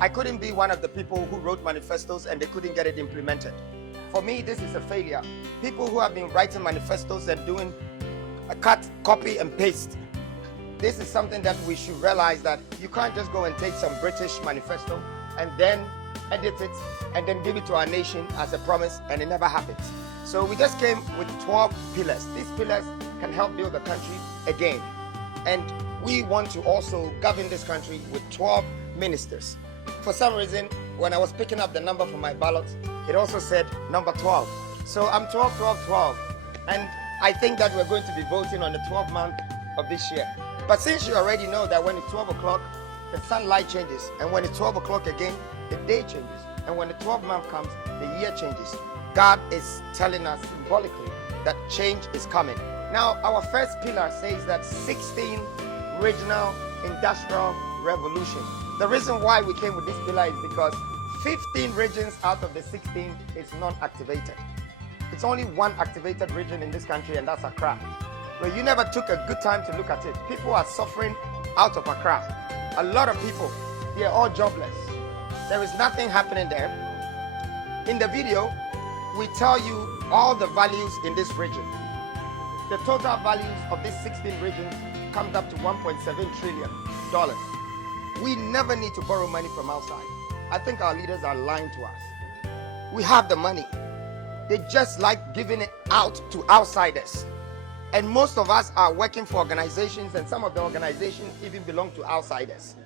I couldn't be one of the people who wrote manifestos and they couldn't get it implemented. For me, this is a failure. People who have been writing manifestos and doing a cut, copy, and paste. This is something that we should realize, that you can't just go and take some British manifesto and then edit it and then give it to our nation as a promise, and it never happens. So we just came with 12 pillars. These pillars can help build the country again. And we want to also govern this country with 12 ministers. For some reason, when I was picking up the number for my ballot, it also said number 12. So I'm 12, 12, 12. And I think that we're going to be voting on the 12th month of this year. But since you already know that when it's 12 o'clock, the sunlight changes. And when it's 12 o'clock again, the day changes. And when the 12th month comes, the year changes. God is telling us symbolically that change is coming. Now, our first pillar says that 16 regional industrial revolution. The reason why we came with this pillar is because 15 regions out of the 16 is non-activated. It's only one activated region in this country, and that's Accra. But you never took a good time to look at it. People are suffering out of Accra. A lot of people, they are all jobless. There is nothing happening there. In the video, we tell you all the values in this region. The total values of these 16 regions comes up to $1.7 trillion. We never need to borrow money from outside. I think our leaders are lying to us. We have the money. They just like giving it out to outsiders. And most of us are working for organizations, and some of the organizations even belong to outsiders.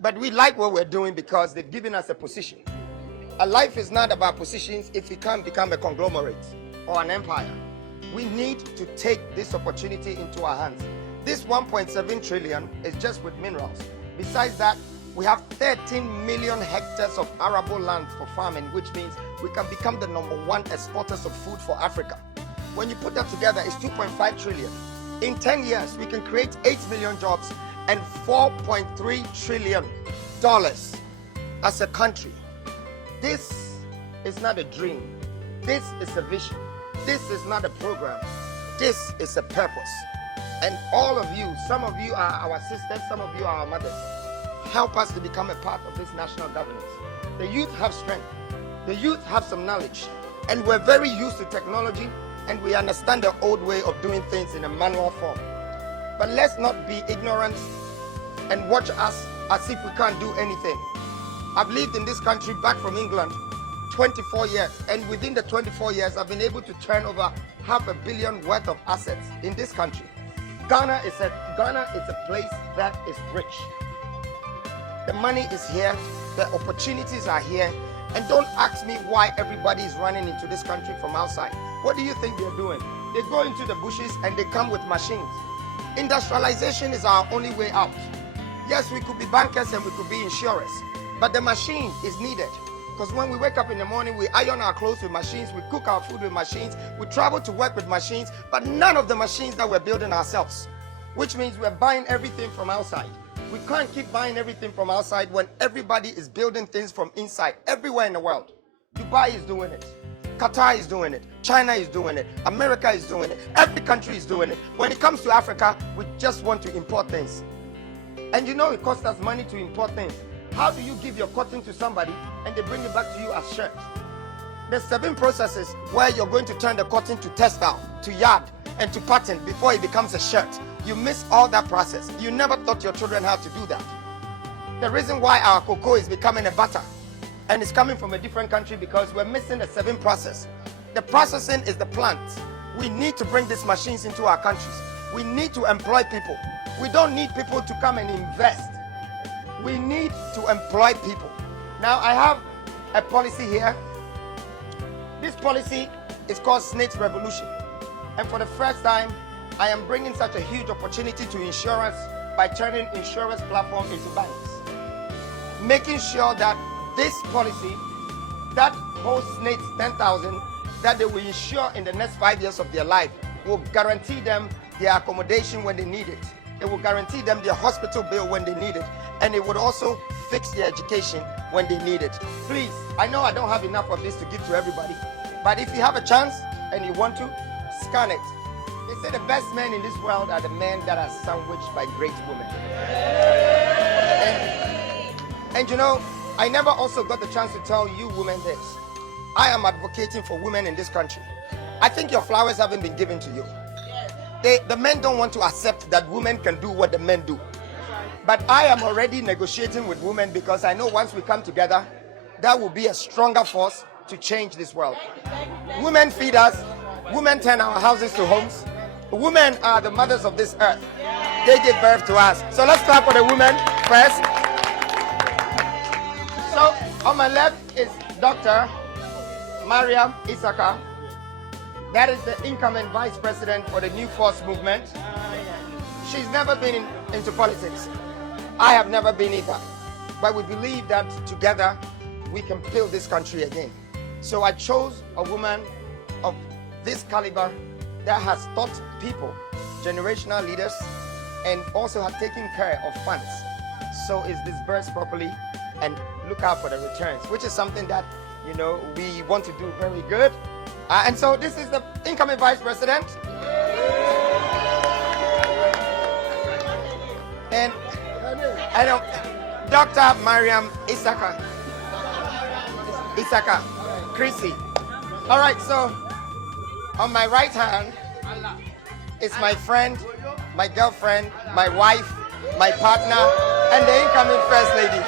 But we like what we're doing because they've given us a position. A life is not about positions if we can't become a conglomerate or an empire. We need to take this opportunity into our hands. This 1.7 trillion is just with minerals. Besides that, we have 13 million hectares of arable land for farming, which means we can become the #1 exporters of food for Africa. When you put that together, it's 2.5 trillion. In 10 years, we can create 8 million jobs and $4.3 trillion as a country. This is not a dream. This is a vision. This is not a program. This is a purpose. And all of you, some of you are our sisters, some of you are our mothers. Help us to become a part of this national governance. The youth have strength. The youth have some knowledge. And we're very used to technology, and we understand the old way of doing things in a manual form. But let's not be ignorant and watch us as if we can't do anything. I've lived in this country back from England 24 years, and within the 24 years, I've been able to turn over $500 million worth of assets in this country. Ghana is a place that is rich. The money is here, the opportunities are here, and don't ask me why everybody is running into this country from outside. What do you think they're doing? They go into the bushes and they come with machines. Industrialization is our only way out. Yes, we could be bankers and we could be insurers, but the machine is needed. Because when we wake up in the morning, we iron our clothes with machines, we cook our food with machines, we travel to work with machines, but none of the machines that we're building ourselves, which means we're buying everything from outside. We can't keep buying everything from outside when everybody is building things from inside, everywhere in the world. Dubai is doing it. Qatar is doing it. China is doing it. America is doing it. Every country is doing it. When it comes to Africa, we just want to import things. And you know it costs us money to import things. How do you give your cotton to somebody and they bring it back to you as shirt? There's 7 processes where you're going to turn the cotton to textile, to yard, and to pattern before it becomes a shirt. You miss all that process. You never taught your children how to do that. The reason why our cocoa is becoming a butter and it's coming from a different country because we're missing the 7 process. The processing is the plant. We need to bring these machines into our countries. We need to employ people. We don't need people to come and invest. We need to employ people. Now I have a policy here. This policy is called Snake's Revolution. And for the first time, I am bringing such a huge opportunity to insurance by turning insurance platform into banks. Making sure that this policy that holds snakes 10,000 that they will insure in the next 5 years of their life will guarantee them their accommodation when they need it. It will guarantee them their hospital bill when they need it. And it would also fix their education when they need it. Please, I know I don't have enough of this to give to everybody, but if you have a chance and you want to, scan it. They say the best men in this world are the men that are sandwiched by great women. And you know, I never also got the chance to tell you women this. I am advocating for women in this country. I think your flowers haven't been given to you. The men don't want to accept that women can do what the men do. But I am already negotiating with women because I know once we come together, that will be a stronger force to change this world. Women feed us. Women turn our houses to homes. Women are the mothers of this earth. They give birth to us. So let's clap for the women first. So on my left is Dr. Mariam Isaka. That is the incoming vice president for the New Force movement. She's never been into politics. I have never been either. But we believe that together we can build this country again. So I chose a woman of this caliber that has taught people, generational leaders, and also have taken care of funds. So is disbursed properly and look out for the returns, which is something that, you know, we want to do very good. And so this is the incoming vice president. And I know Dr. Mariam Isaka. Chrissy. All right, so on my right hand is my friend, my girlfriend, my wife, my partner, and the incoming first lady.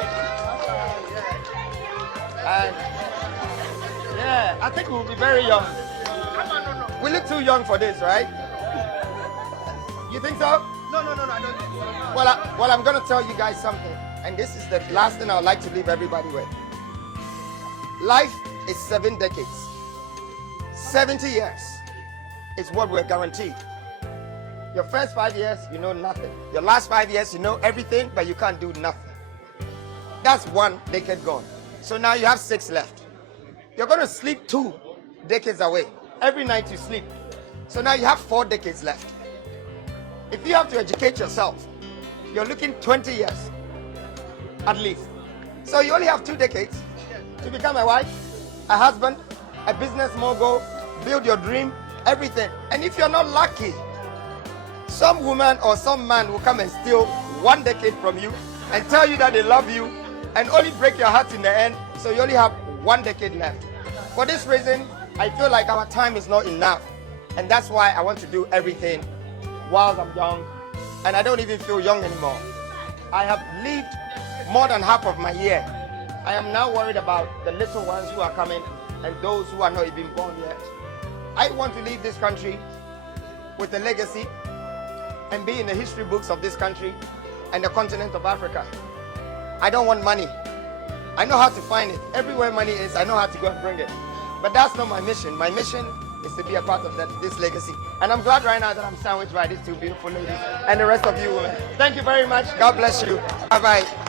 And yeah, I think we'll be very young. We look too young for this, right? You think so? No, I don't. Well, I'm going to tell you guys something. And this is the last thing I would like to leave everybody with. Life is 7 decades. 70 years is what we're guaranteed. Your first 5 years, you know nothing. Your last 5 years, you know everything, but you can't do nothing. That's 1 decade gone. So now you have 6 left. You're going to sleep 2 decades away. Every night you sleep. So now you have 4 decades left. If you have to educate yourself, you're looking 20 years at least. So you only have 2 decades to become a wife, a husband, a business mogul, build your dream, everything. And if you're not lucky, some woman or some man will come and steal 1 decade from you and tell you that they love you and only break your heart in the end. So you only have 1 decade left. For this reason, I feel like our time is not enough. And that's why I want to do everything while I'm young. And I don't even feel young anymore. I have lived more than half of my year. I am now worried about the little ones who are coming and those who are not even born yet. I want to leave this country with a legacy and be in the history books of this country and the continent of Africa. I don't want money. I know how to find it. Everywhere money is, I know how to go and bring it. But that's not my mission. My mission is to be a part of this legacy. And I'm glad right now that I'm sandwiched by these 2 beautiful ladies and the rest of you women. Thank you very much. God bless you. Bye-bye.